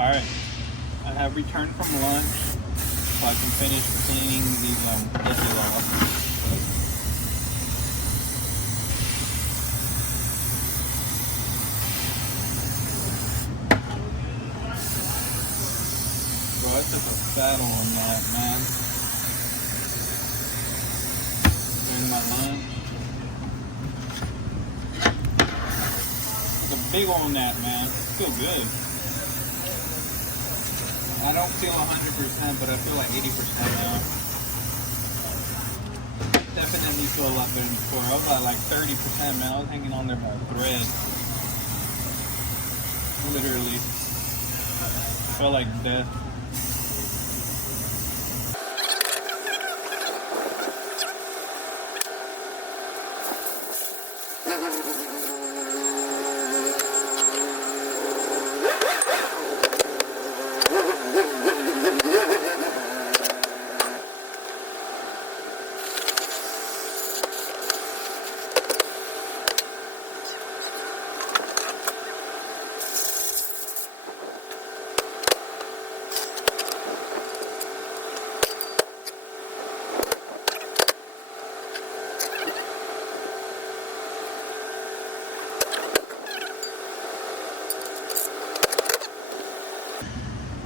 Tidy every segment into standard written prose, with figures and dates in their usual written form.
Alright, I have returned from lunch so I can finish cleaning these dishes off. Bro, I took a battle on that, man. During my lunch. It's a big on that, man. Feel good. I don't feel 100%, but I feel like 80% now. Definitely feel a lot better than before. I was at like 30%, man. I was hanging on there by a thread. Literally. Felt like death.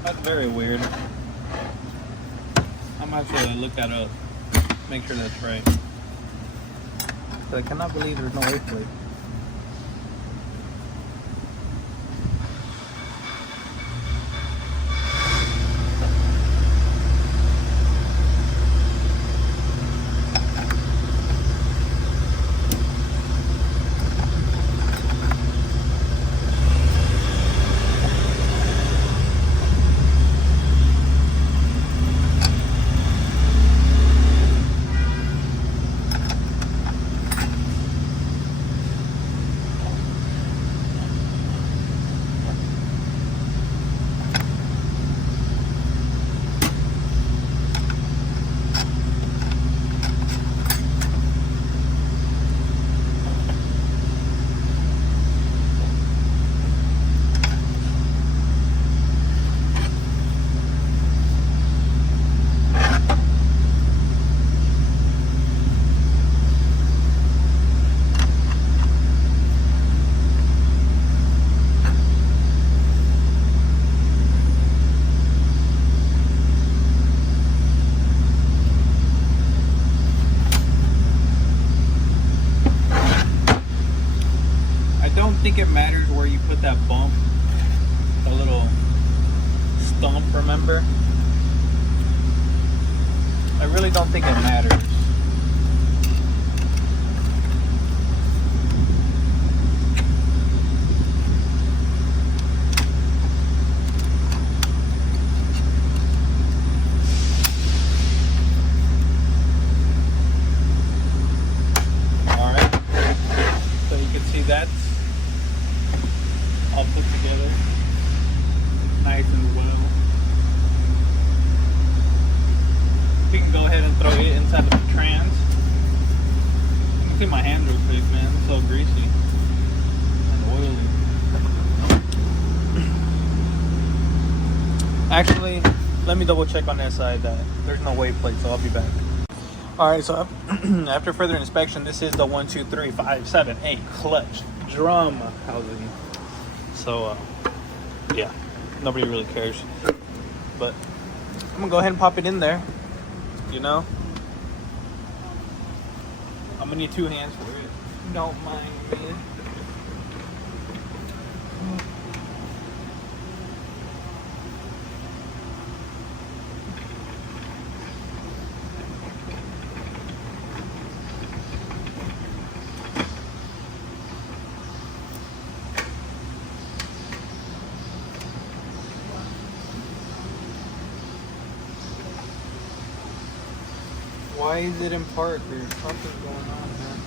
That's very weird. I'm actually look that up. Make sure that's right. So I cannot believe there's no wave plate. I don't think it matters where you put that bump, a little stump, remember? I really don't think it matters. Alright, so you can see that's all put together nice and well. We can go ahead and throw it inside of the trans. You can see my hands real quick, man. It's so greasy and oily. Actually, let me double check on that side that there's no wave plate, so I'll be back. Alright, so after further inspection, this is the 1, 2, 3, 5, 7, 8 clutch drum housing. So, yeah, nobody really cares. But I'm gonna go ahead and pop it in there. You know, I'm gonna need 2 hands for it. Don't mind me. Why is it in park? There's something going on, man.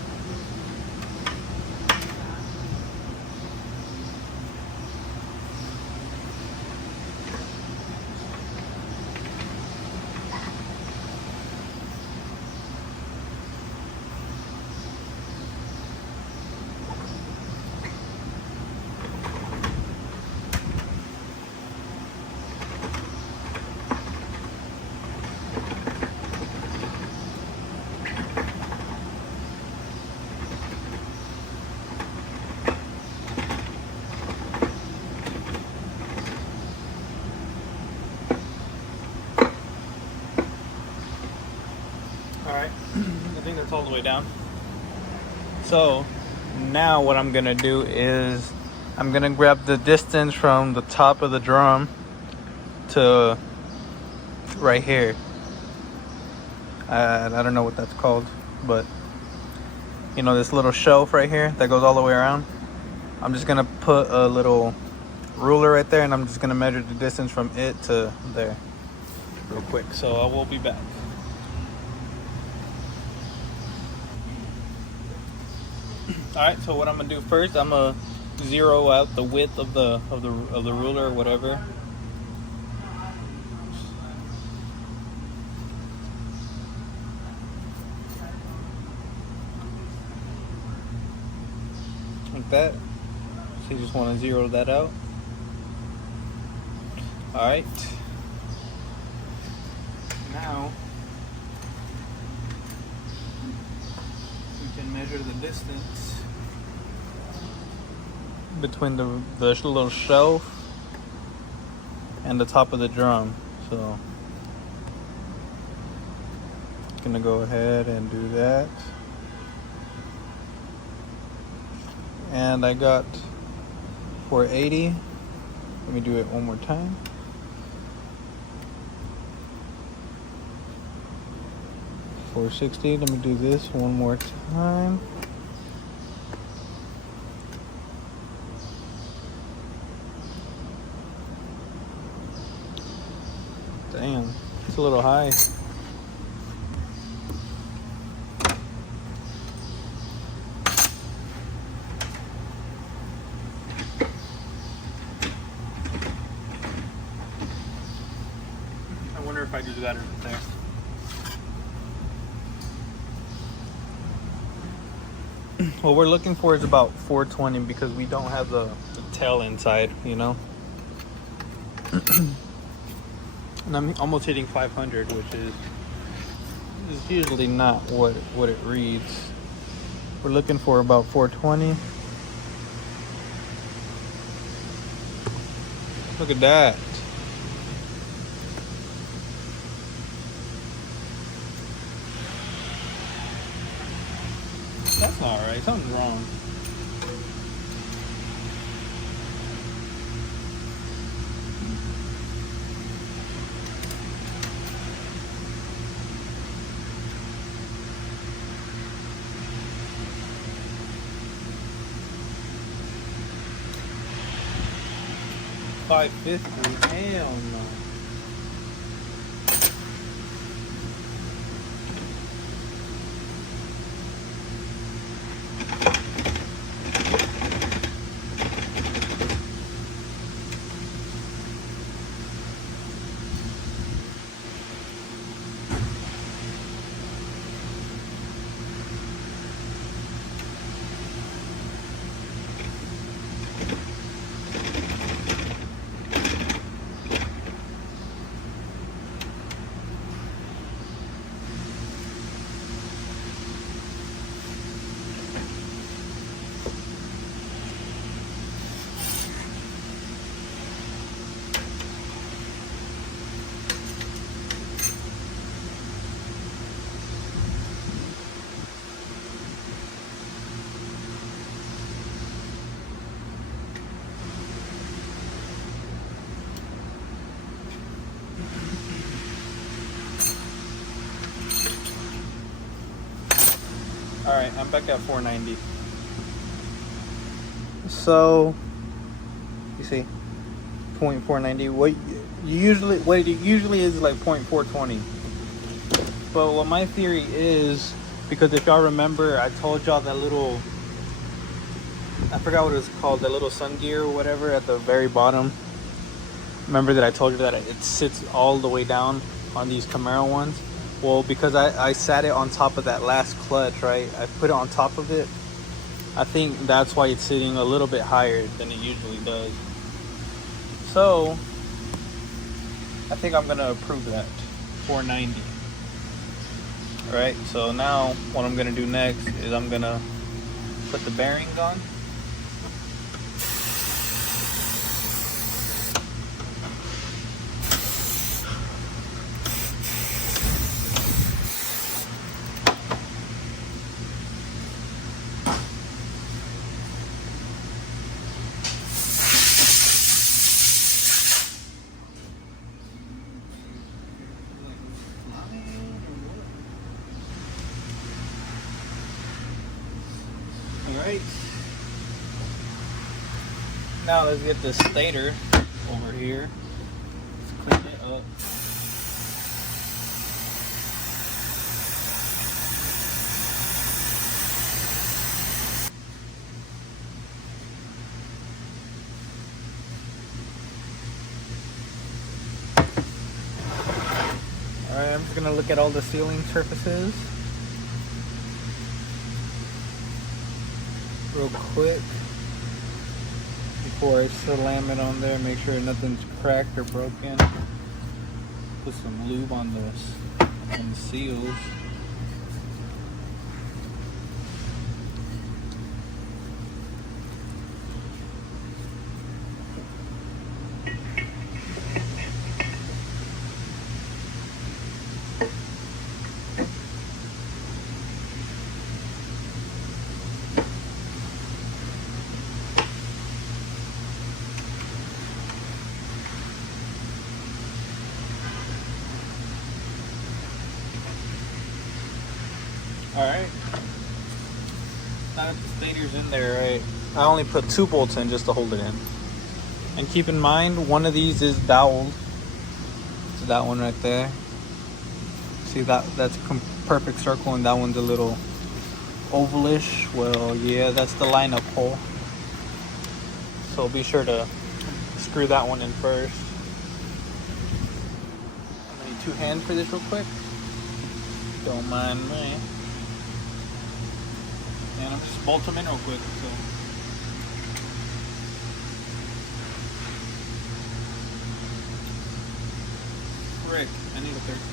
it's all the way down. So now what I'm gonna do is I'm gonna grab the distance from the top of the drum to right here. I don't know what that's called, but you know, this little shelf right here that goes all the way around. I'm just gonna put a little ruler right there, and I'm just gonna measure the distance from it to there real quick. So I will be back. All right, so what I'm gonna do first, I'm gonna zero out the width of the ruler or whatever. Like that. So you just want to zero that out. All right. Now we can measure the distance between the little shelf and the top of the drum. So I'm gonna go ahead and do that. And I got 480. Let me do it one more time. .460. Let me do this one more time. Damn, it's a little high. I wonder if I just got it right there. What we're looking for is about 420 because we don't have the tail inside, you know. And I'm almost hitting 500, which is usually not what it reads. We're looking for about 420. Look at that. That's not right. Something's wrong. $550. Hell no. All right, I'm back at 490. So, you see, 0.490. What it usually is like 0.420. But what my theory is, because if y'all remember, I told y'all that little, I forgot what it's called, that little sun gear or whatever at the very bottom. Remember that I told you that it sits all the way down on these Camaro ones? Well, because I sat it on top of that last clutch, right? I put it on top of it. I think that's why it's sitting a little bit higher than it usually does. So, I think I'm going to approve that. 490. Alright, so now what I'm going to do next is I'm going to put the bearings on. Now let's get the stator over here. Let's clean it up. Alright, I'm just gonna look at all the sealing surfaces real quick before I slam it on there. Make sure nothing's cracked or broken. Put some lube on the seals. Alright, now that the stator's in there, right, I only put 2 bolts in just to hold it in. And keep in mind, one of these is doweled. So that one right there. See, that's a perfect circle, and that one's a little ovalish. Well, yeah, that's the lineup hole. So be sure to screw that one in first. I need 2 hands for this real quick. Don't mind me. And I'm just bolt them in real quick. So. Frick, I need a 13.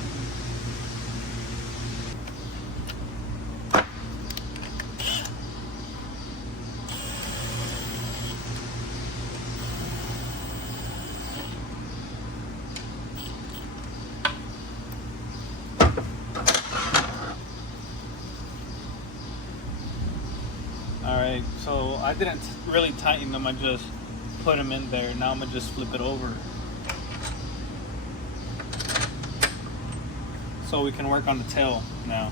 Alright, so I didn't really tighten them, I just put them in there. Now I'm going to just flip it over so we can work on the tail now.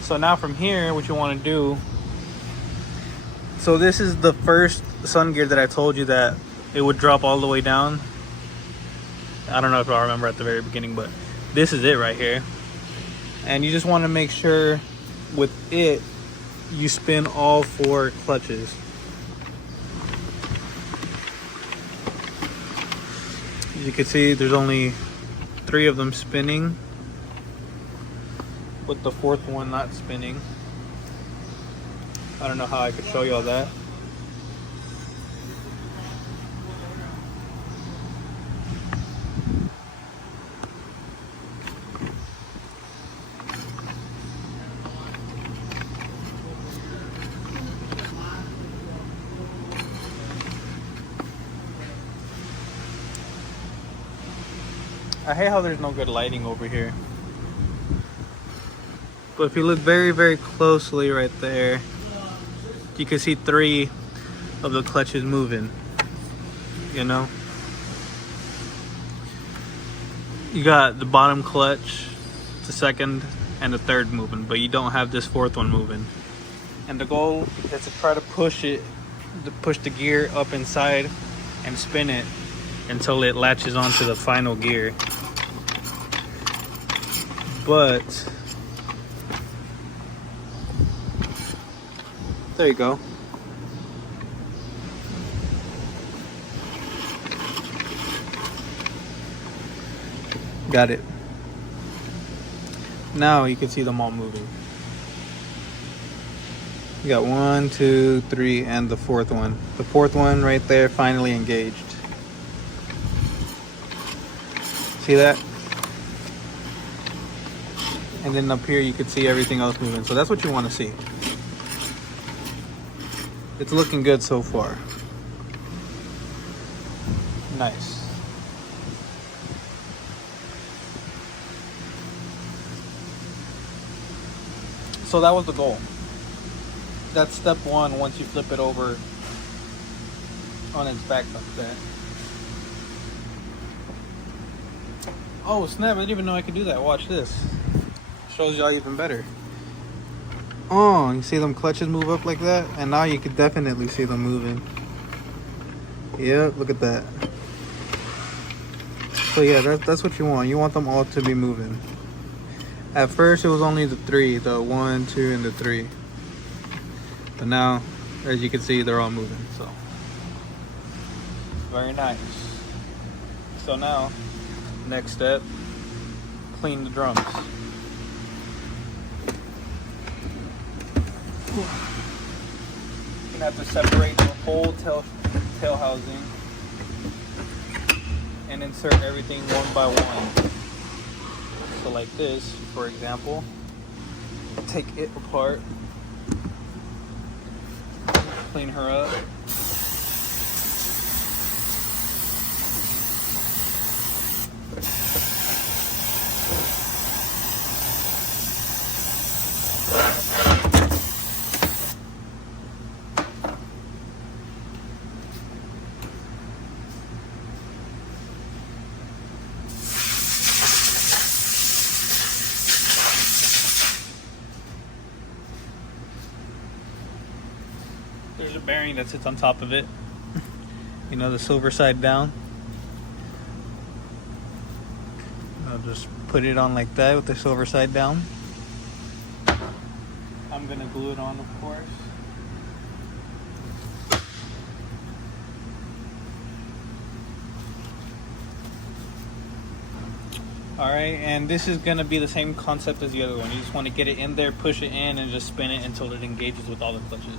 So now from here, what you want to do, so this is the first sun gear that I told you that it would drop all the way down. I don't know if I remember at the very beginning, but this is it right here. And you just want to make sure with it, you spin all 4 clutches. As you can see, there's only 3 of them spinning, with the 4th one not spinning. I don't know how I could show you all that. I hate how there's no good lighting over here. But if you look very, very closely right there, you can see 3 of the clutches moving, you know? You got the bottom clutch, the 2nd, and the 3rd moving, but you don't have this 4th one moving. And the goal is to try to push the gear up inside and spin it until it latches onto the final gear. But there you go. Got it. Now you can see them all moving. You got 1, 2, 3, and the 4th one. The 4th one right there finally engaged. See that? And then up here you could see everything else moving. So that's what you want to see. It's looking good so far. Nice. So that was the goal. That's step 1 once you flip it over on its back like that. Oh snap, I didn't even know I could do that. Watch this. Shows y'all even better. Oh, you see them clutches move up like that? And now you could definitely see them moving. Yep, look at that. So yeah, that's what you want. You want them all to be moving. At first it was only the three, the 1, 2, and the 3. But now, as you can see, they're all moving, so. Very nice. So now, next step, clean the drums. You're gonna have to separate the whole tail housing and insert everything one by one. So like this, for example, take it apart, clean her up. There's a bearing that sits on top of it. You know, the silver side down. I'll just put it on like that with the silver side down. I'm gonna glue it on, of course. Alright, and this is gonna be the same concept as the other one. You just want to get it in there, push it in, and just spin it until it engages with all the clutches.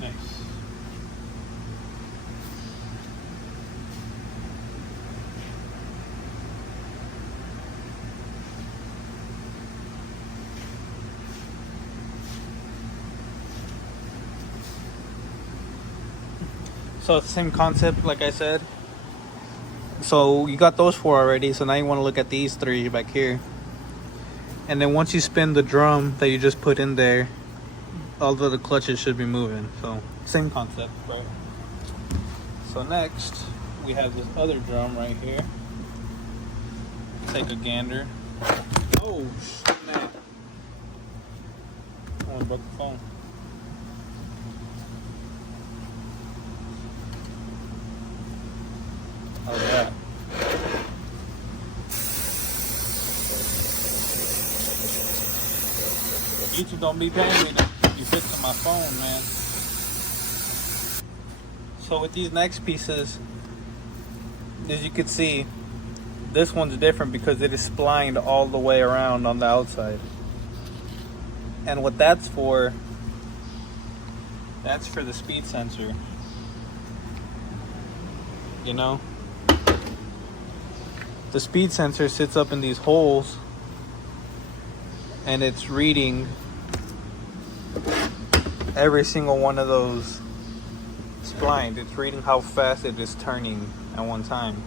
Nice. So it's the same concept, like I said. So you got those 4 already, so now you want to look at these 3 back here. And then once you spin the drum that you just put in there, all of the clutches should be moving. So same concept, right? So next we have this other drum right here. Take a gander. Oh shit, man! I almost broke the phone. How's that? YouTube don't be paying me to be fixing my phone, man. So with these next pieces, as you can see, this one's different because it is splined all the way around on the outside. And what that's for the speed sensor. You know? The speed sensor sits up in these holes and it's reading every single one of those splines. It's reading how fast it is turning at one time.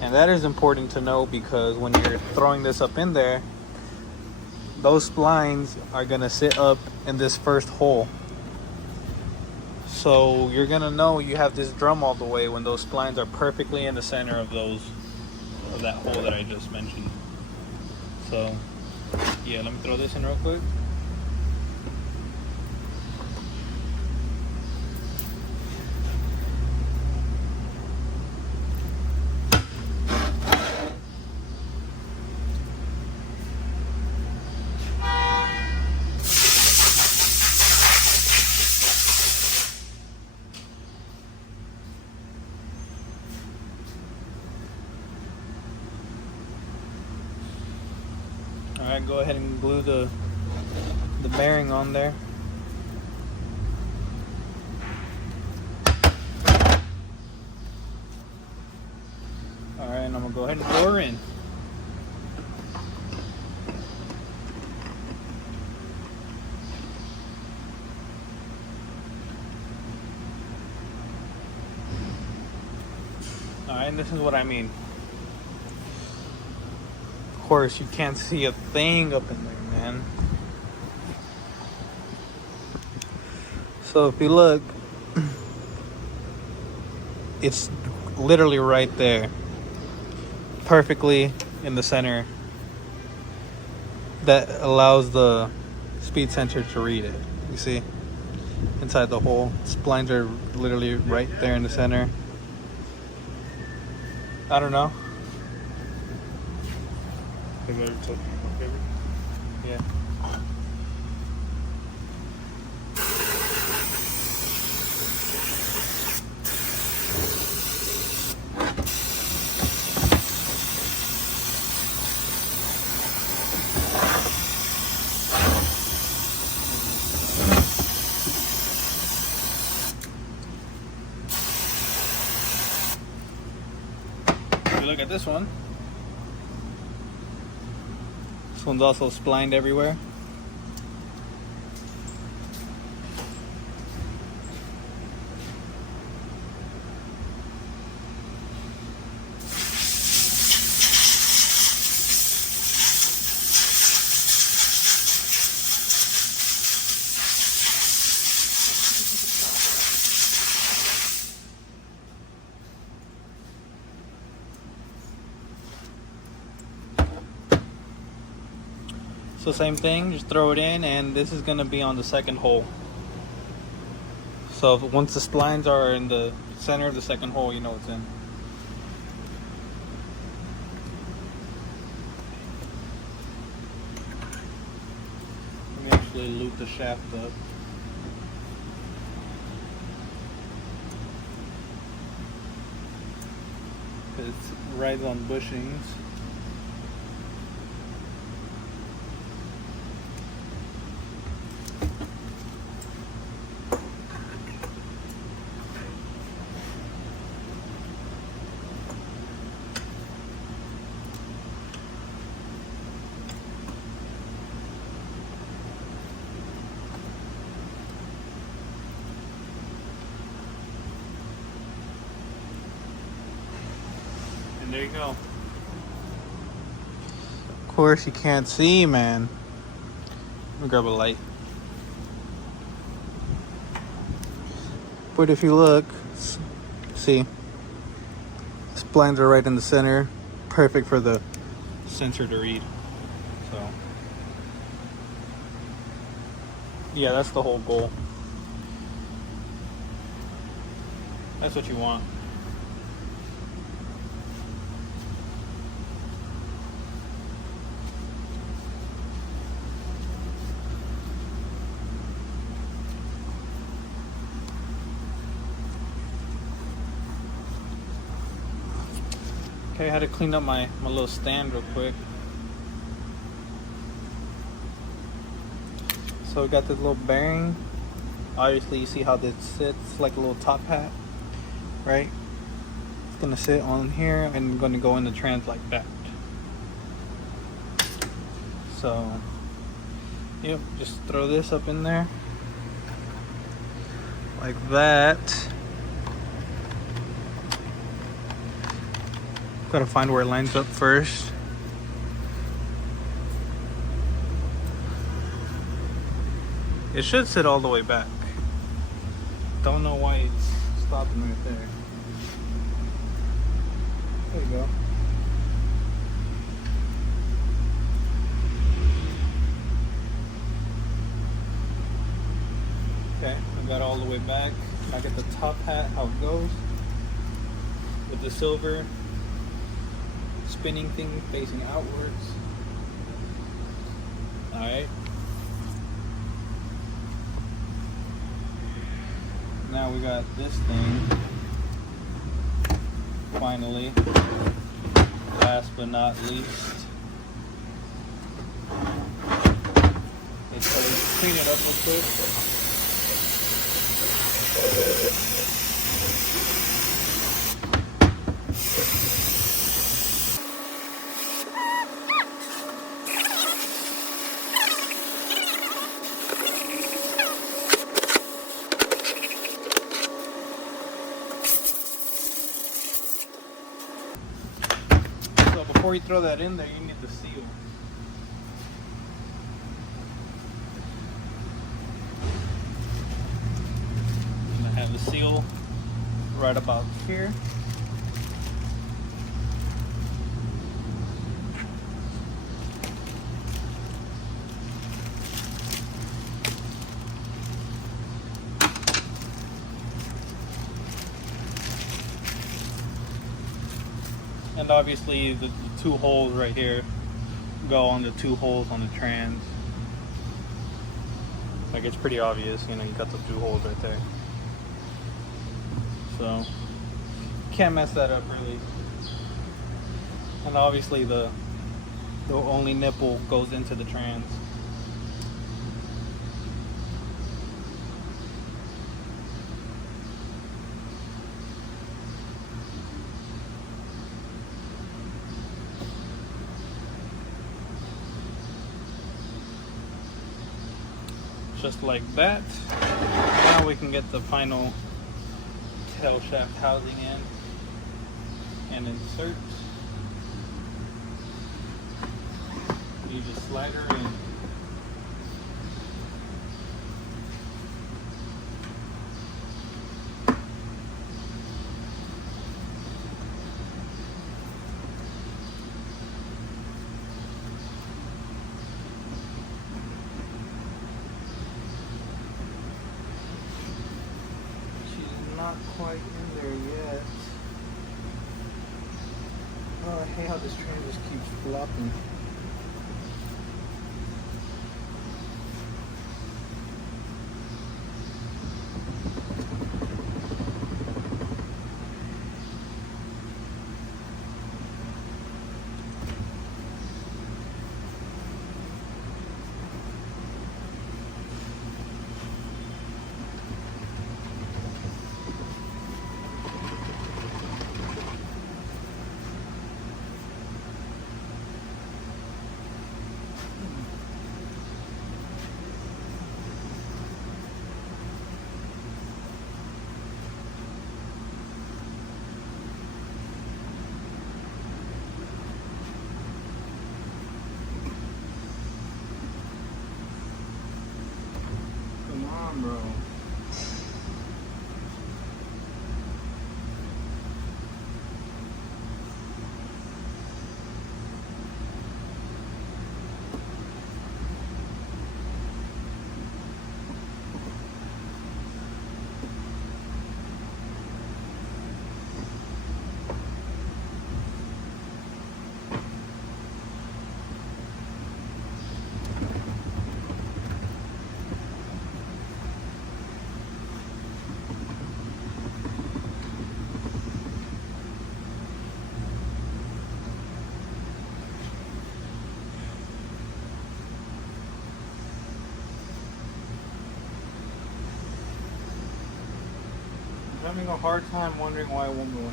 And that is important to know because when you're throwing this up in there, those splines are gonna sit up in this first hole. So you're gonna know you have this drum all the way when those splines are perfectly in the center of that hole that I just mentioned. So yeah, let me throw this in real quick. Alright, go ahead and glue the bearing on there. Alright, and I'm gonna go ahead and throw her in. Alright, and this is what I mean. Of course, you can't see a thing up in there, man. So if you look, it's literally right there. Perfectly in the center. That allows the speed sensor to read it. You see? Inside the hole. Splines are literally right there in the center. I don't know. Yeah. If you look at this one, this one's also splined everywhere. So same thing, just throw it in, and this is gonna be on the second hole. So once the splines are in the center of the second hole, you know it's in. Let me actually loop the shaft up. It's right on bushings. And there you go. Of course you can't see, man. Let me grab a light. But if you look, see, splines are right in the center. Perfect for the sensor to read. So, yeah, that's the whole goal. That's what you want. Okay, I had to clean up my little stand real quick. So we got this little bearing. Obviously you see how this sits, like a little top hat, right? It's gonna sit on here and gonna go in the trans like that. So, yep, just throw this up in there. Like that. Gotta find where it lines up first. It should sit all the way back. Don't know why it's stopping right there. There you go. Okay, I got all the way back. I get the top hat, how it goes. With the silver spinning thing facing outwards. Alright. Now we got this thing. Finally. Last but not least. Let's clean it up real quick. before you throw that in there, you need the seal. And I have the seal right about here. And obviously the two holes right here go on the two holes on the trans. Like, it's pretty obvious, you know, you got the two holes right there. So can't mess that up really. And obviously the only nipple goes into the trans. Just like that. Now we can get the final tail shaft housing in and insert. You just slide her in. Not quite in there yet. Oh, I hate how this train just keeps flopping. Bro. I'm having a hard time wondering why it won't go in.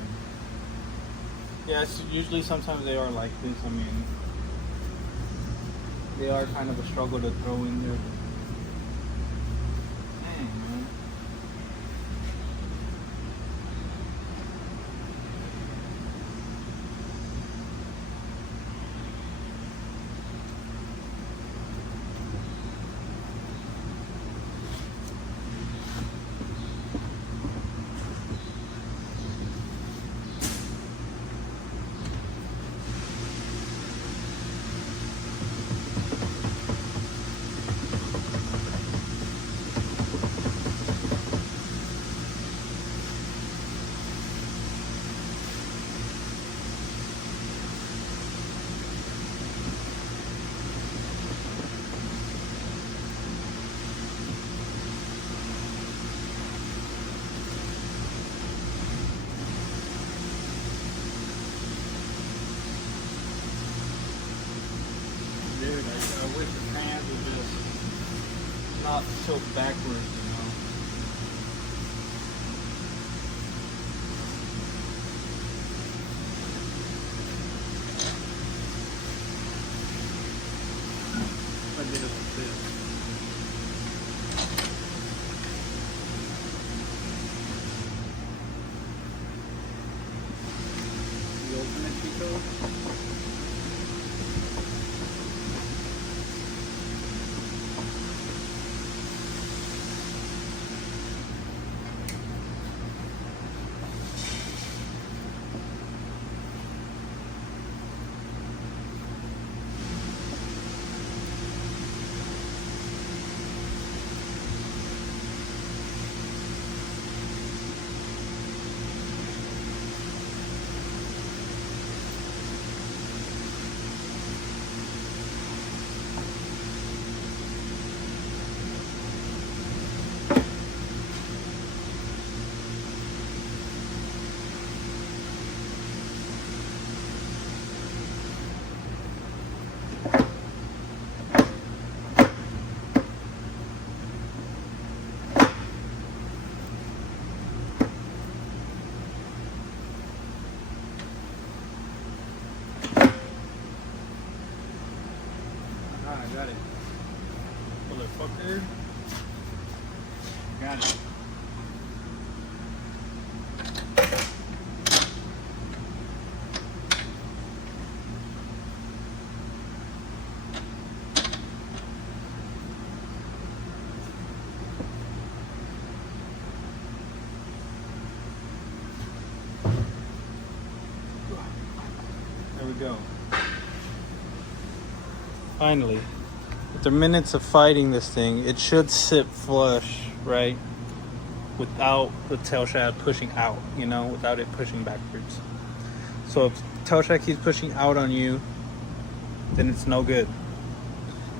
Yeah, it's usually sometimes they are like this. I mean, they are kind of a struggle to throw in there. Dang, man. Dude, I wish the trans would just not tilt backwards, you know. I did it like this. You open it, Chico? Got it. Motherfucker. Got it. There we go. Finally, after minutes of fighting this thing, it should sit flush, right? Without the tail shaft pushing out, you know, without it pushing backwards. So if the tail shaft keeps pushing out on you, then it's no good.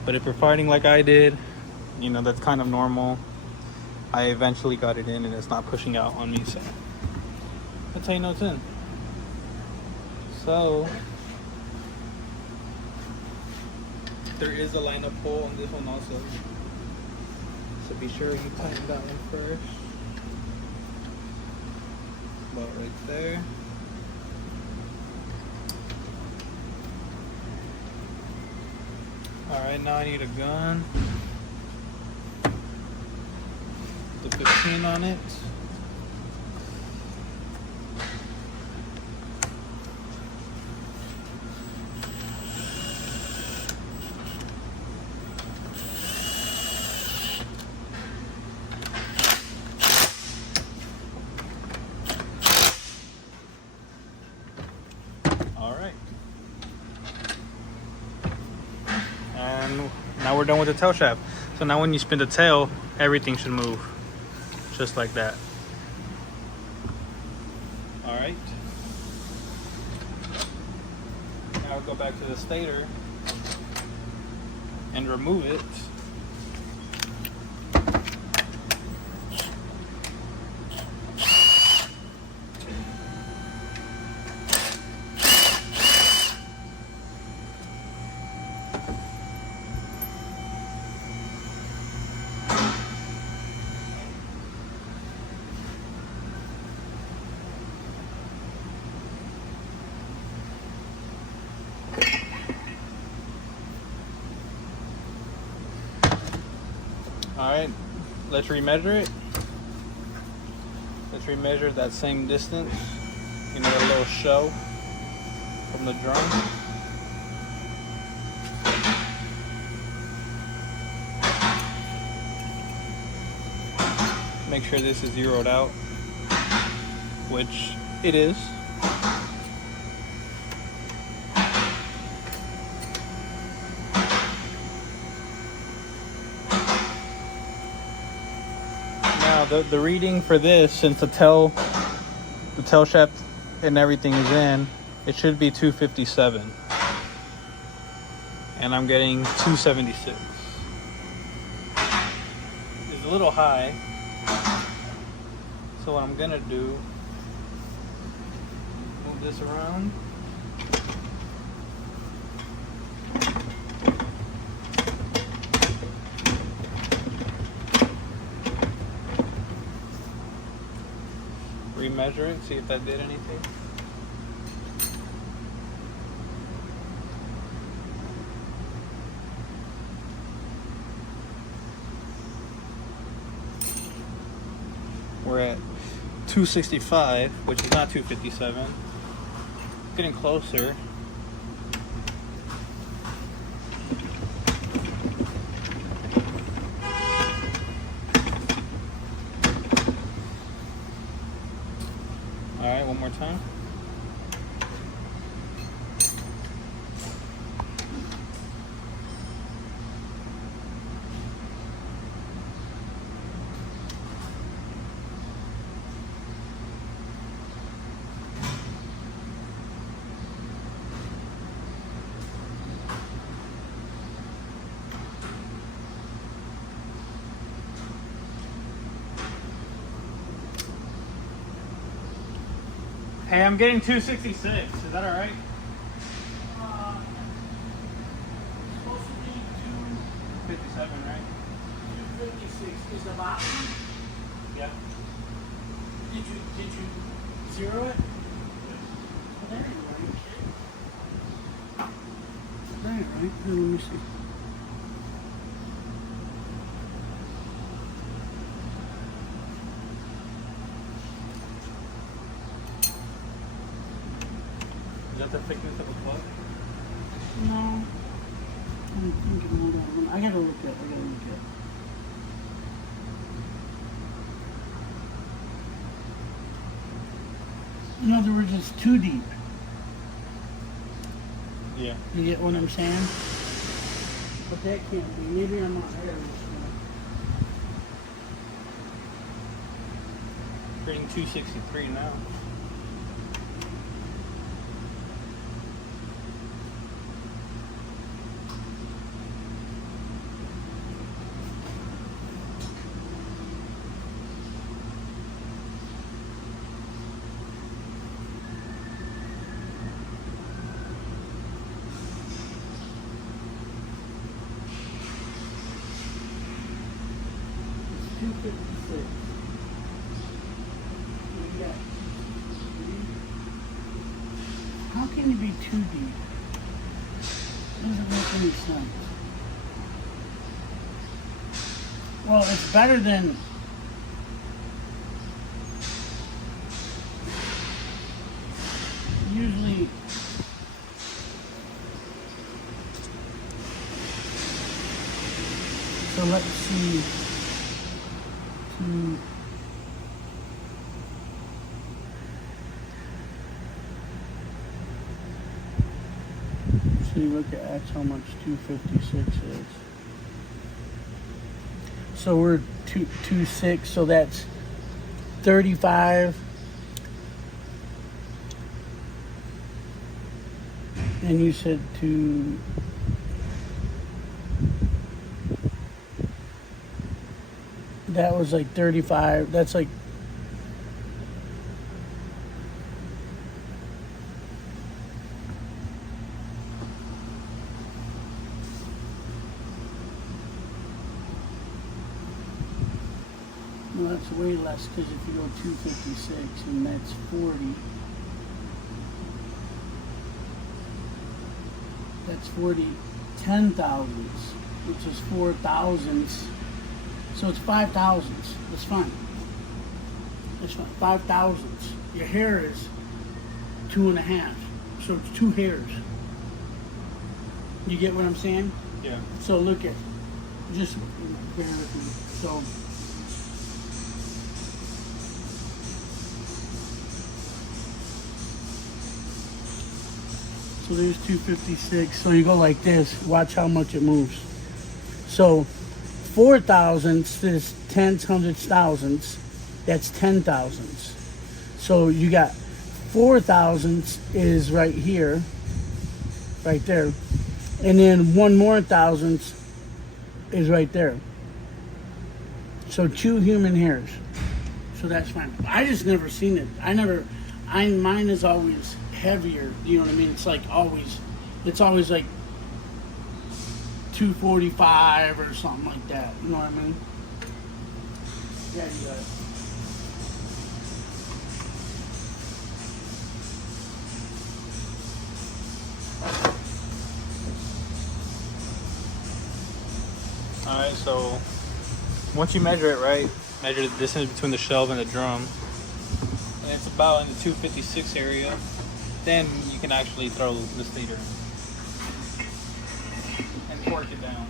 But if you're fighting like I did, you know, that's kind of normal. I eventually got it in and it's not pushing out on me, so that's how you know it's in. So there is a lineup hole on this one also. So be sure you tighten that one first. About right there. Alright, now I need a gun. The 15 on it. And now we're done with the tail shaft. So now when you spin the tail, everything should move just like that. All right. Now we'll go back to the stator and remove it. Alright, let's remeasure it. Let's remeasure that same distance. You know, a little show from the drum. Make sure this is zeroed out, which it is. The reading for this, since the tail shaft and everything is in, it should be 257, and I'm getting 276. It's a little high, so what I'm gonna do, move this around. Remeasure it, see if that did anything. We're at 265, which is not 257. Getting closer. All right, one more time. Hey, I'm getting 266. Is that all right? Supposed to be 57, right? 256 is the bottom. Yeah. Did you zero it? Oh, there you go. There you go. Let me see. Is that the thickness of a clutch? No. I'm thinking, hold on. I gotta look at. In other words, it's too deep. Yeah. You get what I'm saying? But that can't be. Maybe I'm not there. Reading 263 now. It's 256. How can you be too deep? Doesn't make any sense. Well, it's better than usually. So let's see. So you look at how much 256 is. So we're 226, so that's 35. And you said that was like 35. That's like no, that's way less because if you go 256 and that's 40, that's 40 10 thousandths, which is 4 thousandths. So it's 5 thousandths. That's fine. That's fine. 5 thousandths. Your hair is 2.5. So it's 2 hairs. You get what I'm saying? Yeah. So look at, just bear with me. So there's 256. So you go like this. Watch how much it moves. So 4 thousandths is tenths, hundredths, thousandths. That's 10 thousandths. So you got 4 thousandths is right here, right there, and then 1 more thousandths is right there. So 2 human hairs. So that's fine. I just never seen it. Mine is always heavier. You know what I mean? It's like always. It's always like 245 or something like that. You know what I mean? Yeah, you got it. Alright, so once you measure it right, measure the distance between the shelf and the drum, and it's about in the 256 area, then you can actually throw the stator and torque it down.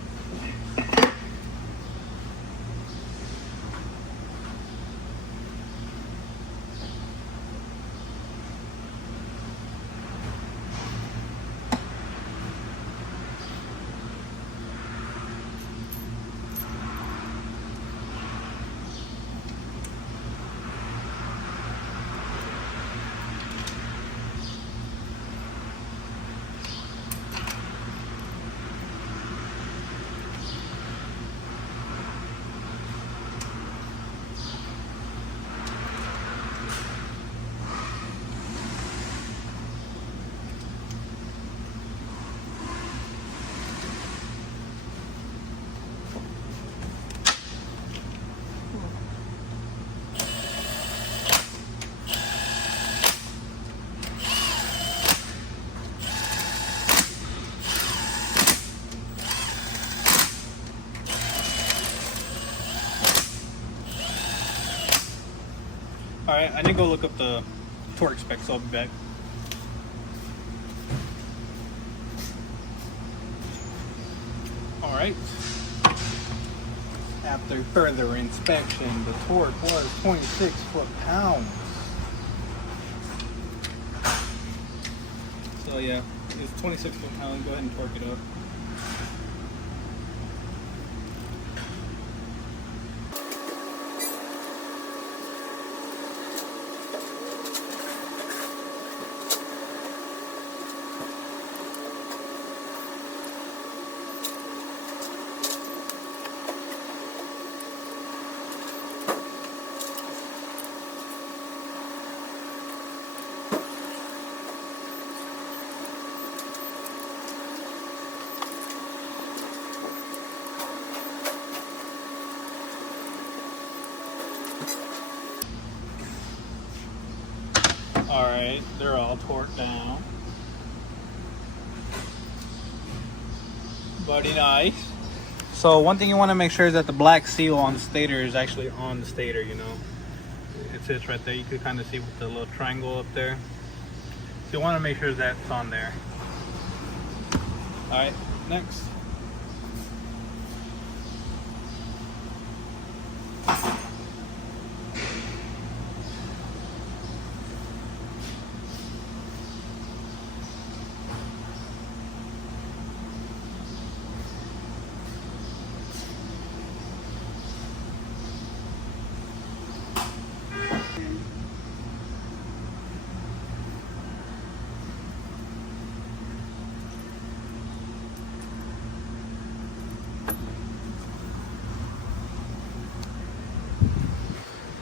Alright, I need to go look up the torque specs, so I'll be back. right. After further inspection, the torque was 26 foot-pounds. So yeah, it's 26 foot-pounds. Go ahead and torque it up. Alright, they're all torqued down. Buddy nice. So one thing you want to make sure is that the black seal on the stator is actually on the stator, you know. It sits right there. You can kind of see with the little triangle up there. So you want to make sure that's on there. Alright, next.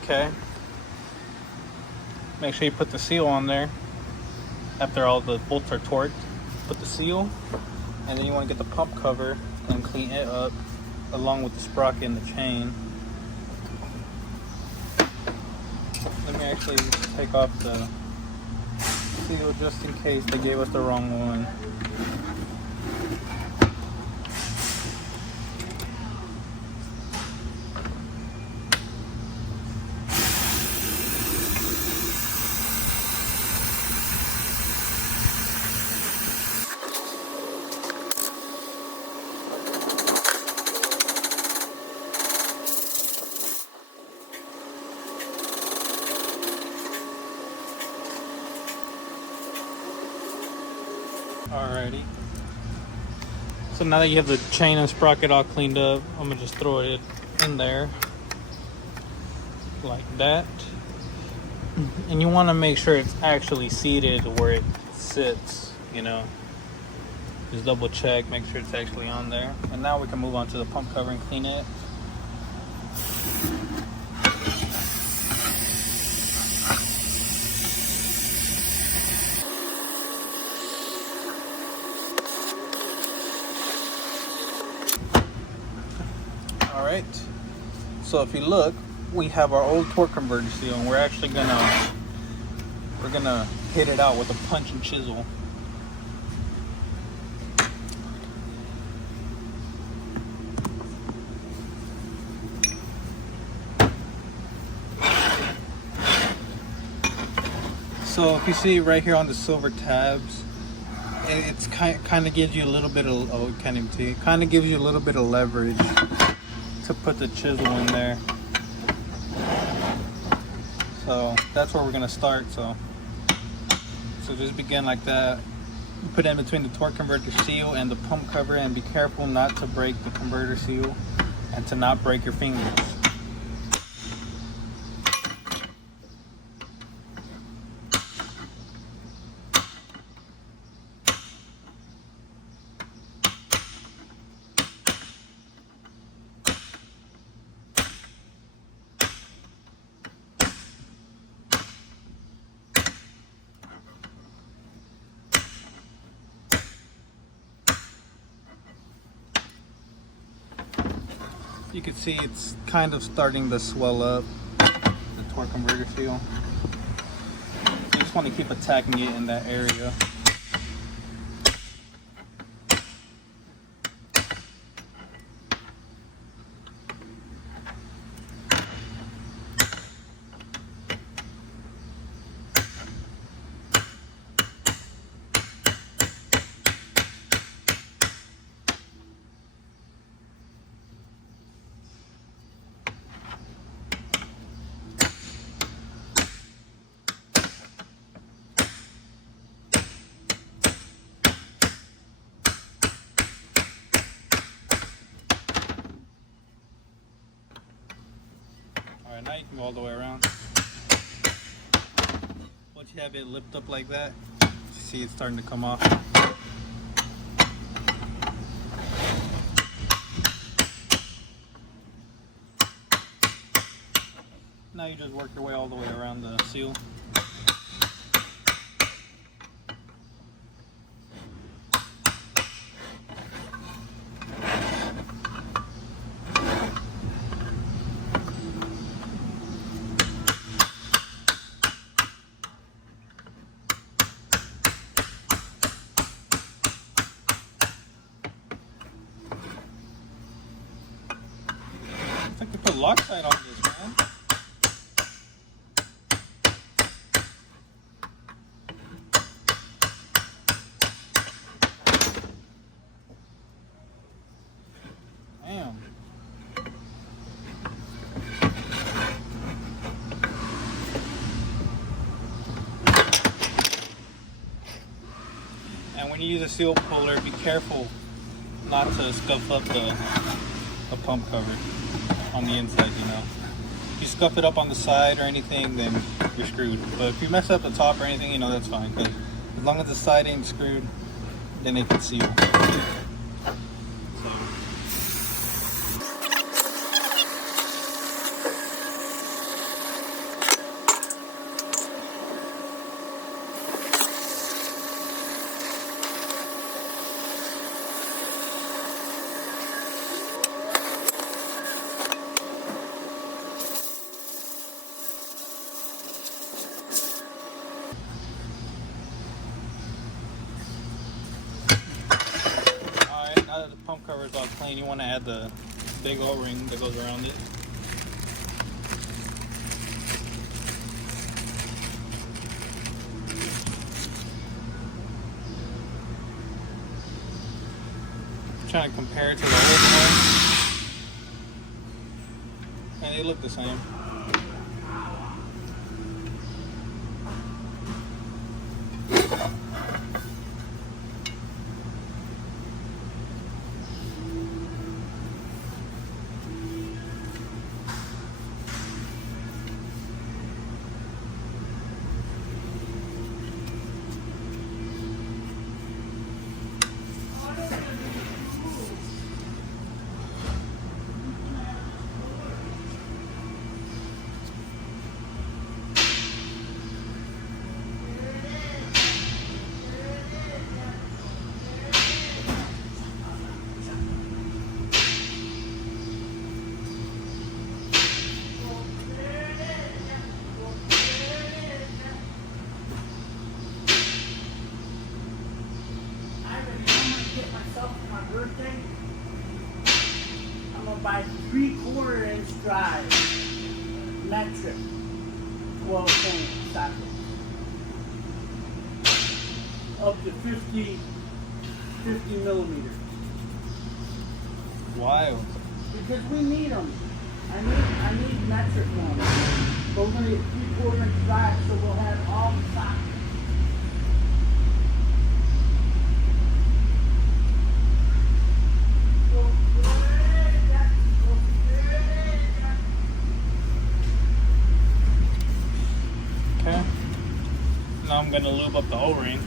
Okay. Make sure you put the seal on there. After all the bolts are torqued, put the seal, and then you want to get the pump cover and clean it up along with the sprocket and the chain. Let me actually take off the seal just in case they gave us the wrong one. Alrighty. So now that you have the chain and sprocket all cleaned up, I'm gonna just throw it in there like that. And you want to make sure it's actually seated where it sits, you know. Just double check, make sure it's actually on there. And now we can move on to the pump cover and clean it. Alright, so if you look, we have our old torque converter seal, and we're actually gonna hit it out with a punch and chisel. So if you see right here on the silver tabs, it's kind of gives you a little bit of kind of gives you a little bit of leverage to put the chisel in there. So that's where we're gonna start. So just begin like that. Put it in between the torque converter seal and the pump cover, and be careful not to break the converter seal and to not break your fingers. You can see it's kind of starting to swell up, the torque converter seal. You just want to keep attacking it in that area. Go all the way around. Once you have it lipped up like that, see it's starting to come off. Now you just work your way all the way around the seal. I think they put Loctite on this, man. Damn. And when you use a seal puller, be careful not to scuff up the pump cover on the inside, you know. If you scuff it up on the side or anything, then you're screwed. But if you mess up the top or anything, you know, that's fine. Because as long as the side ain't screwed, then it can seal. Now that the pump cover is all clean, you want to add the big O-ring that goes around it. I'm trying to compare it to the old one, and they look the same. Birthday, I'm gonna buy 3/4 inch drive, metric, 12-point socket, up to 50 millimeters. Wild. Because we need them. I need metric ones. But we're gonna get 3/4 inch drive, so we'll have all the sockets. Okay. Now I'm gonna lube up the O-ring.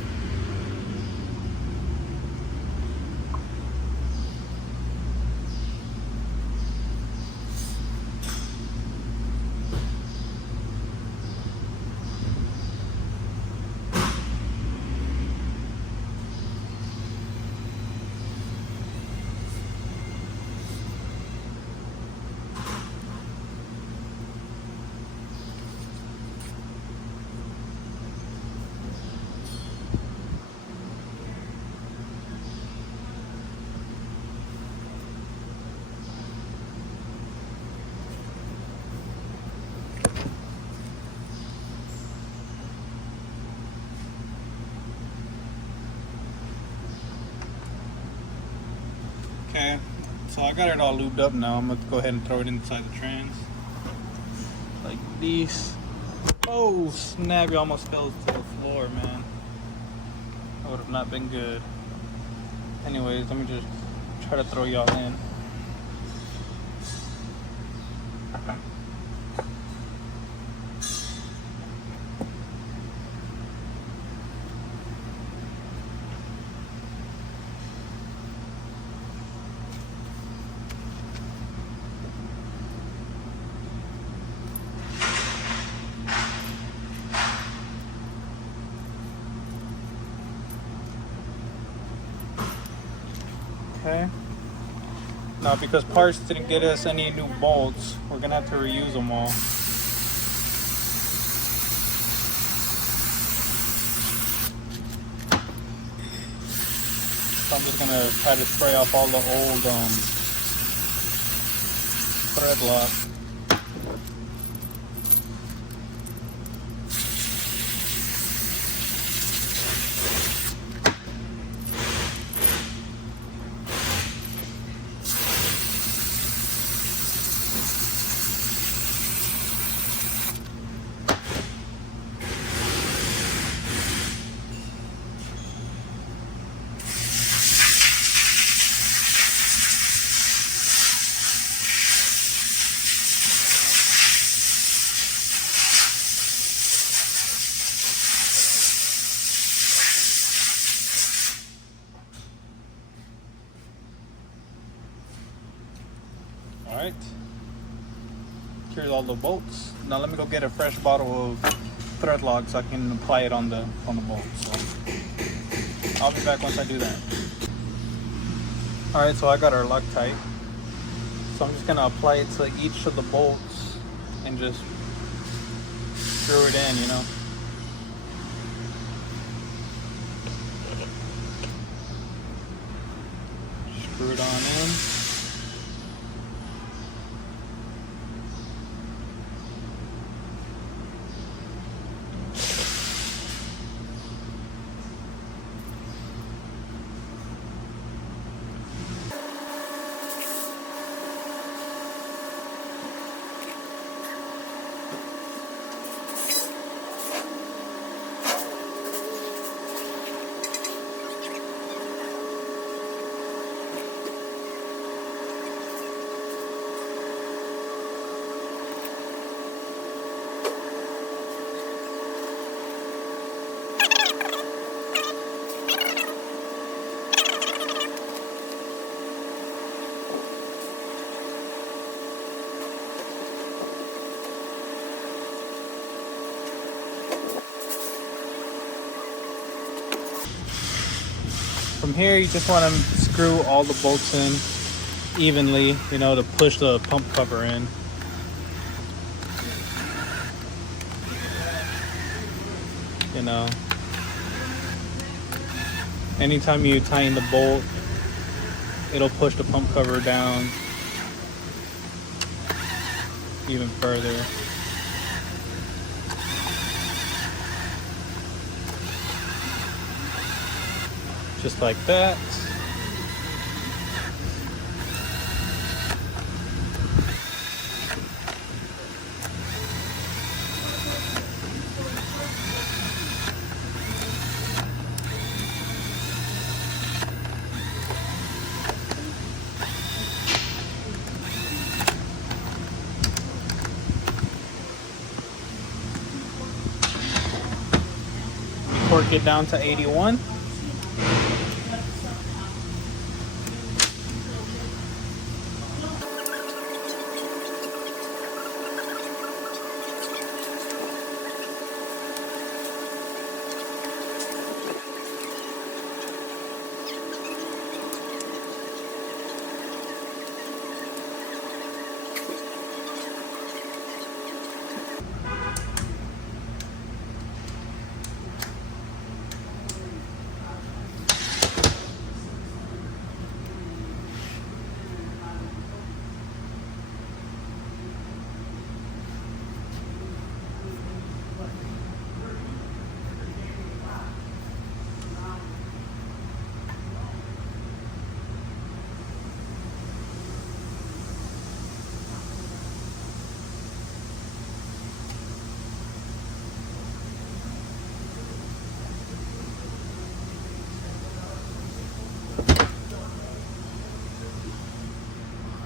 Okay, so I got it all lubed up now. I'm going to go ahead and throw it inside the trans. Like this. Oh, snap, you almost fell to the floor, man. That would have not been good. Anyways, let me just try to throw y'all in. Okay. Now, because parts didn't get us any new bolts, we're gonna have to reuse them all. So I'm just gonna try to spray off all the old thread lock. Alright, here's all the bolts. Now let me go get a fresh bottle of thread lock so I can apply it on the bolts. So I'll be back once I do that. Alright, so I got our Loctite. So I'm just gonna apply it to each of the bolts and just screw it in, you know. Screw it on in. From here, you just want to screw all the bolts in evenly, you know, to push the pump cover in. You know, anytime you tighten the bolt, it'll push the pump cover down even further. Just like that. Torque it down to 81.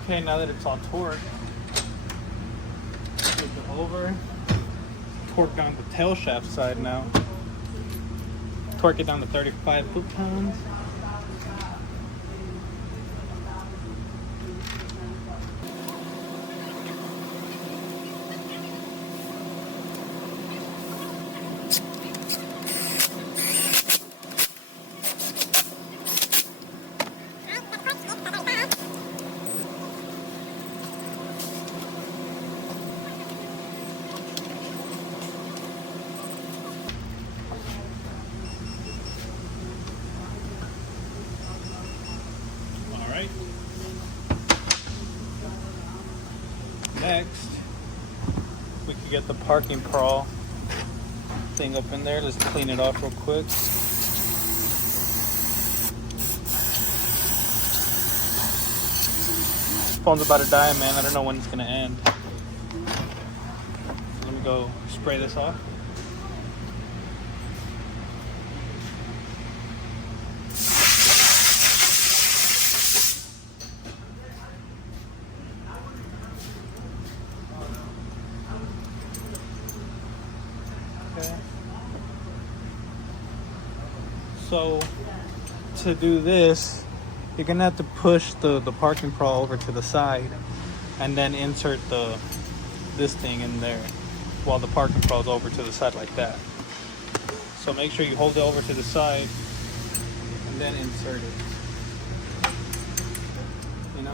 Okay, now that it's all torqued, flip it over, torque down the tail shaft side now. Torque it down to 35 foot-pounds. next, we can get the parking crawl thing up in there. Let's clean it off real quick. Phone's about to die, man. I don't know when it's gonna end. So let me go spray this off. Okay. So to do this, you're gonna have to push the parking crawl over to the side and then insert this thing in there while the parking crawl's over to the side like that. So make sure you hold it over to the side and then insert it. You know?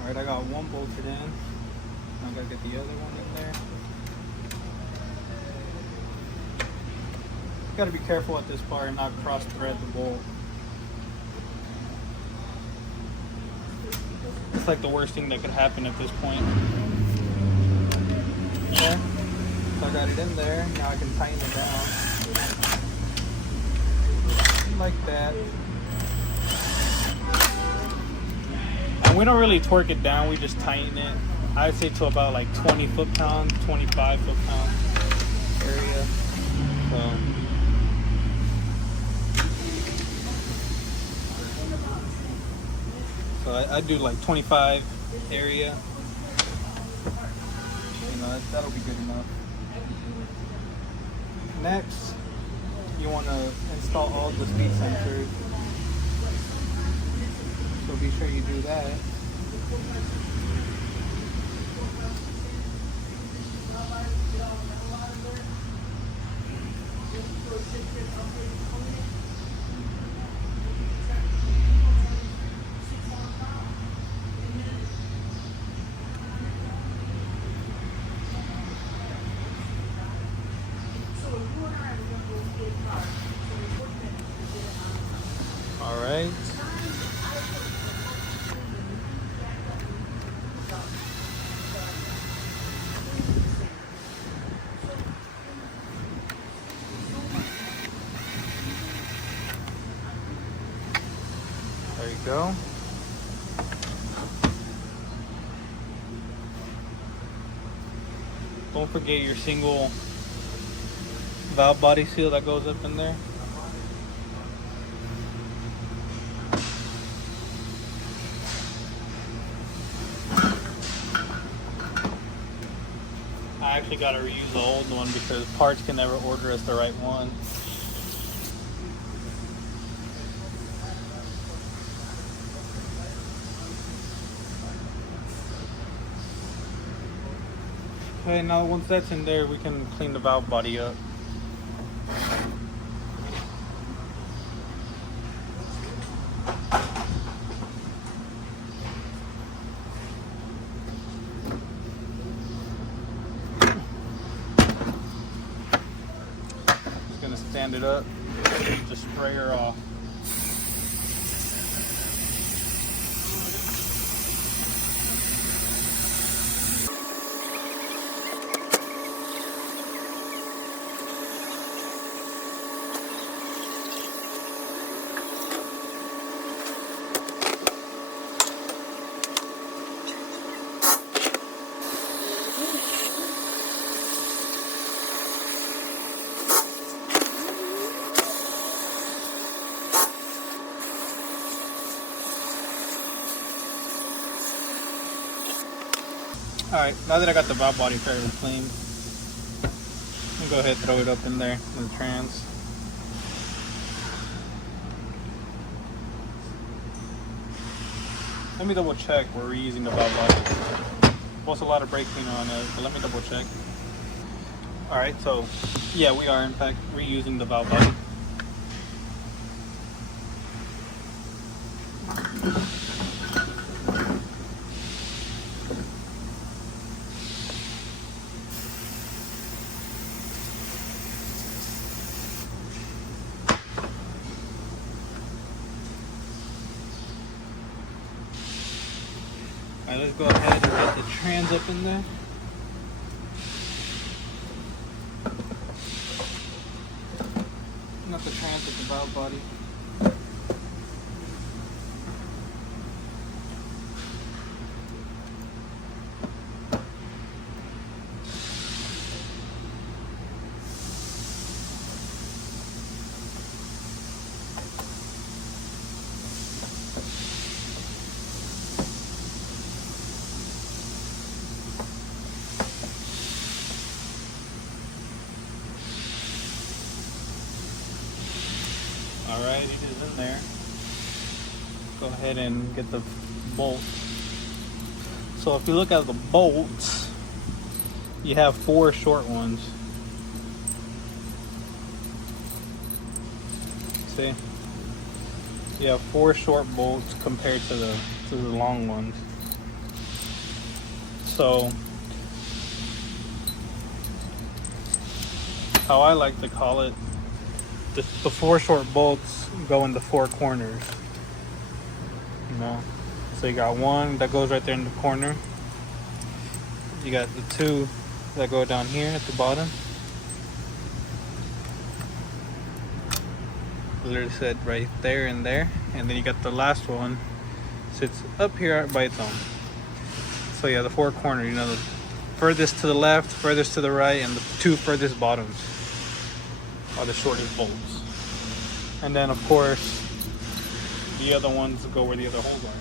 Alright, I got one bolted in. I gotta get the other one in there. You gotta be careful at this part and not cross thread the bolt. It's like the worst thing that could happen at this point. Okay, so I got it in there. Now I can tighten it down. Like that. And we don't really torque it down, we just tighten it. I'd say to about like 20 foot-pounds, 25 foot-pound area. So I do like 25 area. You know, that'll be good enough. Next, you want to install all the speed sensors. So be sure you do that. All right. There you go. Don't forget your single valve body seal that goes up in there. I actually got to reuse the old one because parts can never order us the right one. Okay, now once that's in there, we can clean the valve body up. Just gonna stand it up, just spray her off. Alright, now that I got the valve body fairly clean, I'm gonna go ahead and throw it up in there in the trans. Let me double check we're reusing the valve body. Post a lot of brake cleaner on it, but let me double check. Alright, so yeah, we are in fact reusing the valve body. let's go ahead and get the trans up in there. Not the trans, but the valve body. Alright, it is in there. Go ahead and get the bolt. So if you look at the bolts, you have 4 short ones. See? You have 4 short bolts compared to the long ones. So how I like to call it, the 4 short bolts go in the 4 corners. You know, so you got one that goes right there in the corner. You got the 2 that go down here at the bottom. Literally said right there and there, and then you got the last one sits up here by its own. So yeah, the 4 corners. You know, the furthest to the left, furthest to the right, and the 2 furthest bottoms are the shortest bolts. And then of course the other ones go where the other holes are.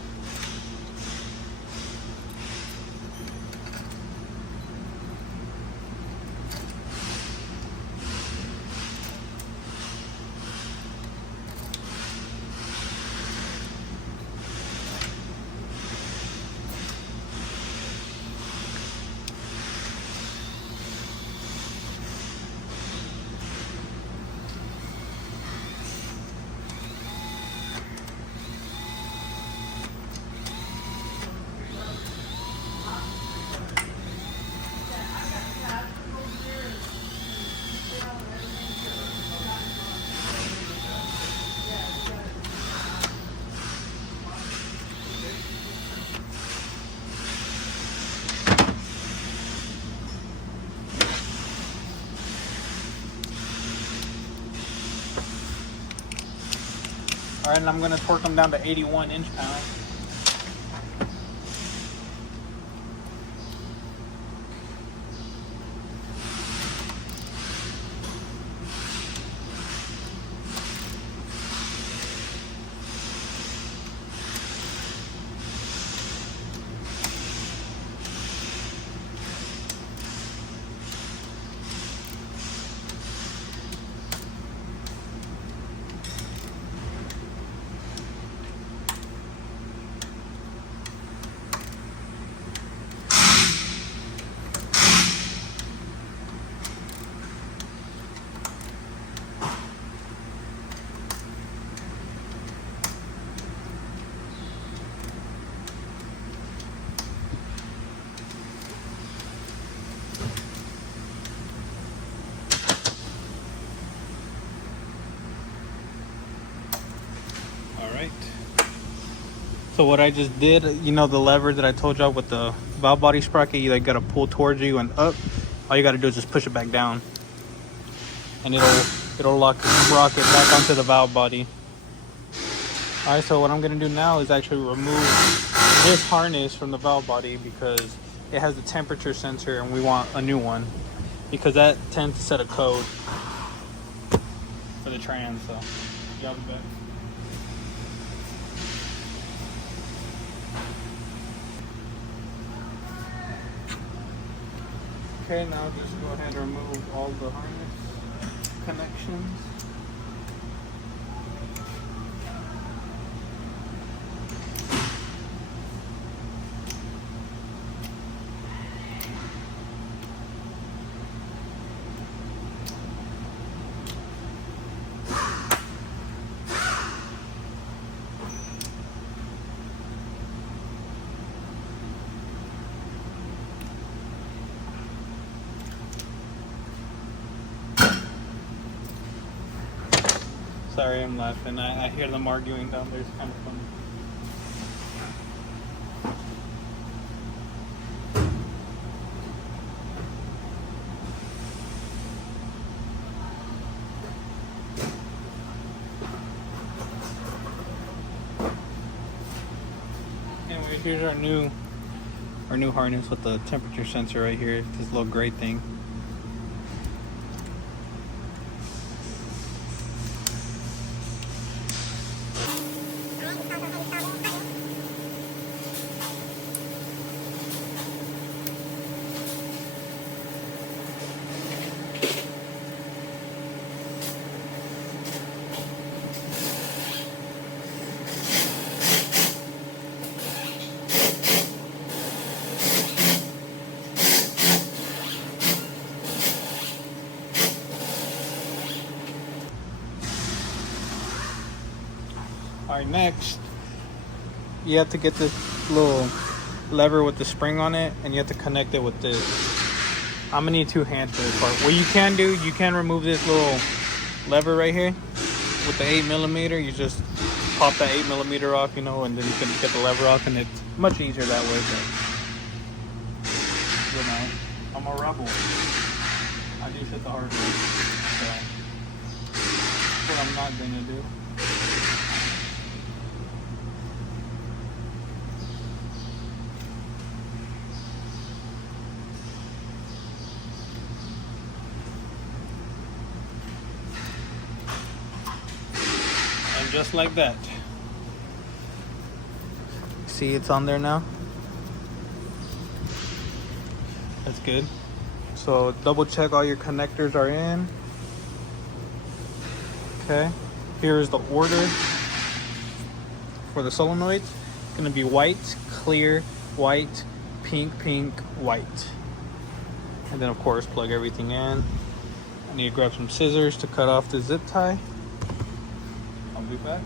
All right, and I'm gonna torque them down to 81 inch-pounds. So what I just did, you know, the lever that I told y'all with the valve body sprocket, you like gotta pull towards you and up. All you gotta do is just push it back down, and it'll lock the sprocket back onto the valve body. All right, so what I'm gonna do now is actually remove this harness from the valve body because it has a temperature sensor, and we want a new one because that tends to set a code for the trans. So y'all be back. Okay, now just go ahead and remove all the harness connections. Sorry, I'm laughing. I hear them arguing down there. It's kind of funny. here's our new harness with the temperature sensor right here. This little gray thing. Alright, next you have to get this little lever with the spring on it, and you have to connect it with this. I'm gonna need two hands for this part. What you can do, you can remove this little lever right here with the 8mm. You just pop that 8mm off, you know, and then you can get the lever off, and it's much easier that way. But, you know, I'm a rebel. I do shit the hard way. So that's what I'm not gonna do. Just like that. See, it's on there now. That's good. So double check all your connectors are in. Okay. Here's the order for the solenoids. It's gonna be white, clear, white, pink, pink, white. And then of course plug everything in. I need to grab some scissors to cut off the zip tie. I'll be back.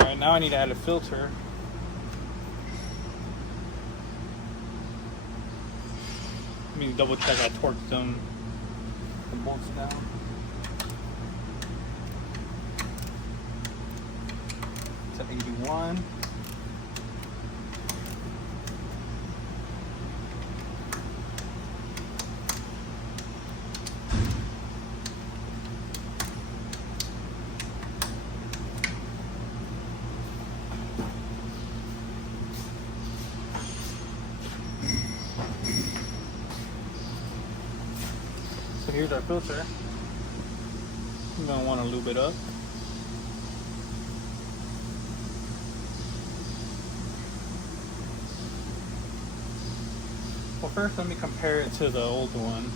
Alright, now I need to add a filter. Let me double check I torqued them, the bolts down. To 81. So here's our filter. I'm gonna want to lube it up. Well, first let me compare it to the old one.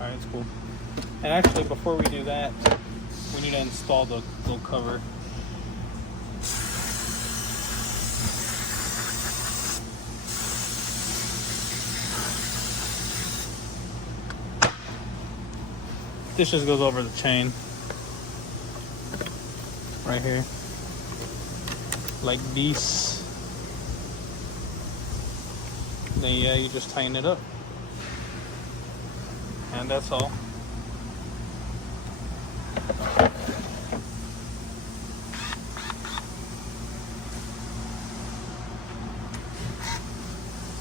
Alright, it's cool. And actually, before we do that, we need to install the little cover. This just goes over the chain. Right here, like this. Then yeah, you just tighten it up, and that's all.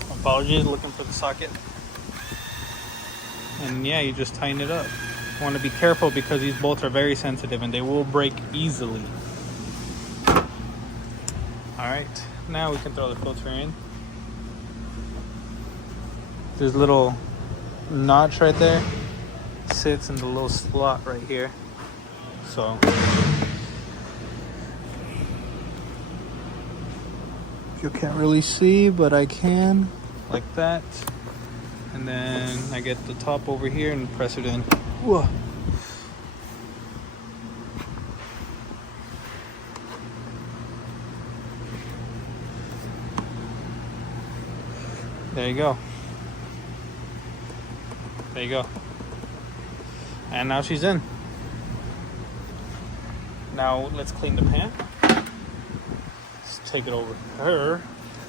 Apologies, looking for the socket. And yeah, you just tighten it up. You want to be careful because these bolts are very sensitive and they will break easily. Alright, now we can throw the filter in. This little notch right there sits in the little slot right here. So you can't really see, but I can, like that. And then I get the top over here and press it in. Whoa. There you go. There you go. And now she's in. Now let's clean the pan. Let's take it over to her.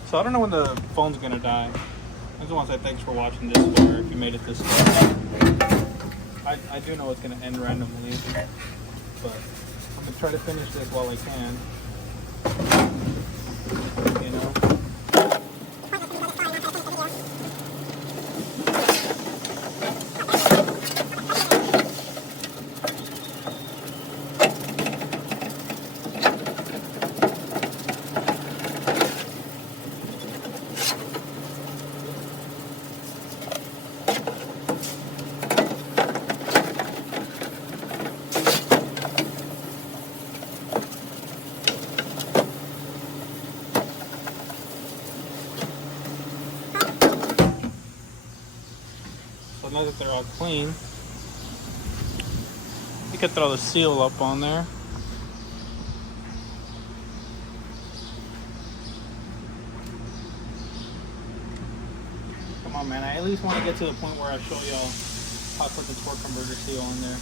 So I don't know when the phone's gonna die. I just want to say thanks for watching this, or if you made it this far. I do know it's gonna end randomly, but I'm gonna try to finish this while I can. You know. So now that they're all clean, you can throw the seal up on there. Come on, man. I at least want to get to the point where I show y'all how to put the torque converter seal in there.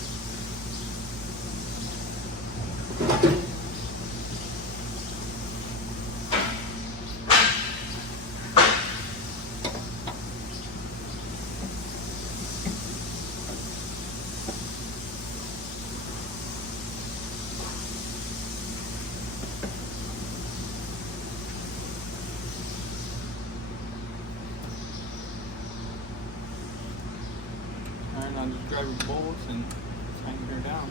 Alright, now just grab your bolts and tighten her down.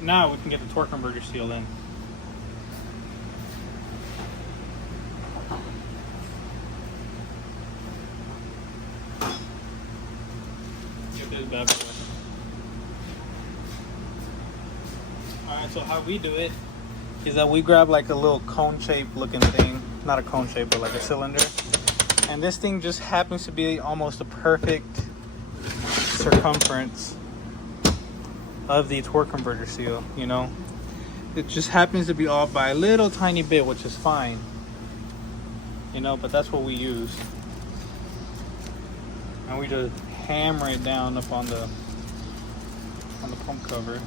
Now we can get the torque converter seal in. Get this bad boy. Alright, so how we do it is that we grab like a little cone shaped looking thing. Not a cone shape, but like a cylinder. And this thing just happens to be almost a perfect circumference of the torque converter seal, you know. It just happens to be off by a little tiny bit, which is fine, you know, but that's what we use. And we just hammer it down up on the pump cover.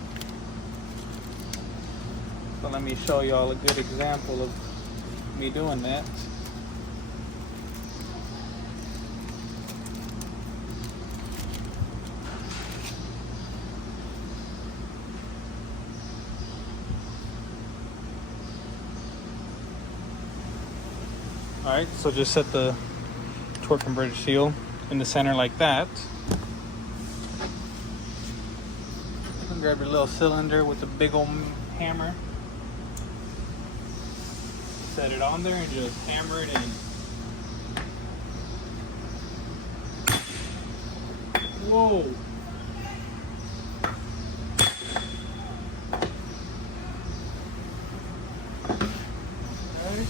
So let me show y'all a good example of me doing that. Alright, so just set the torque converter seal in the center like that. And grab your little cylinder with a big old hammer. Set it on there and just hammer it in. Whoa! Okay.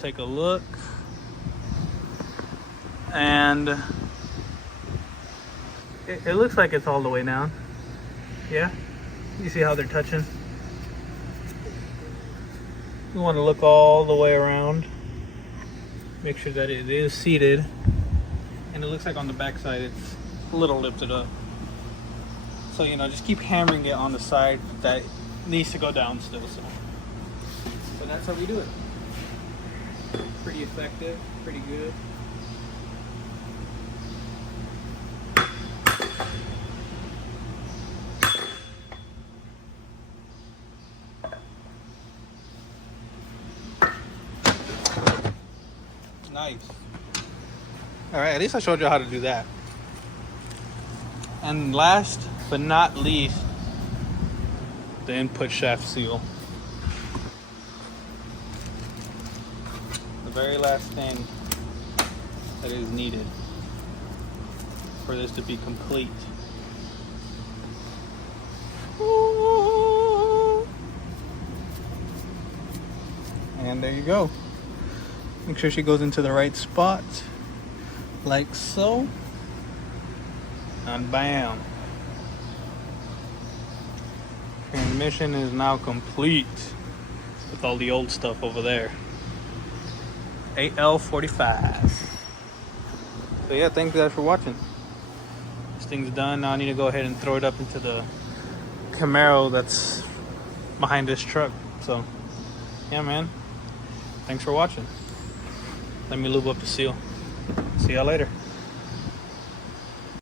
Take a look, and it looks like it's all the way down. Yeah, you see how they're touching? You want to look all the way around, make sure that it is seated, and it looks like on the back side it's a little lifted up. So, you know, just keep hammering it on the side that needs to go down still. So that's how we do it. Pretty effective, pretty good. Nice. All right, at least I showed you how to do that. And last but not least, the input shaft seal. The very last thing that is needed for this to be complete. And there you go. Make sure she goes into the right spot, like so. And bam. Transmission is now complete with all the old stuff over there. AL45. So yeah, thanks guys for watching. This thing's done. Now I need to go ahead and throw it up into the Camaro that's behind this truck. So yeah, man. Thanks for watching. Let me lube up the seal. See y'all later.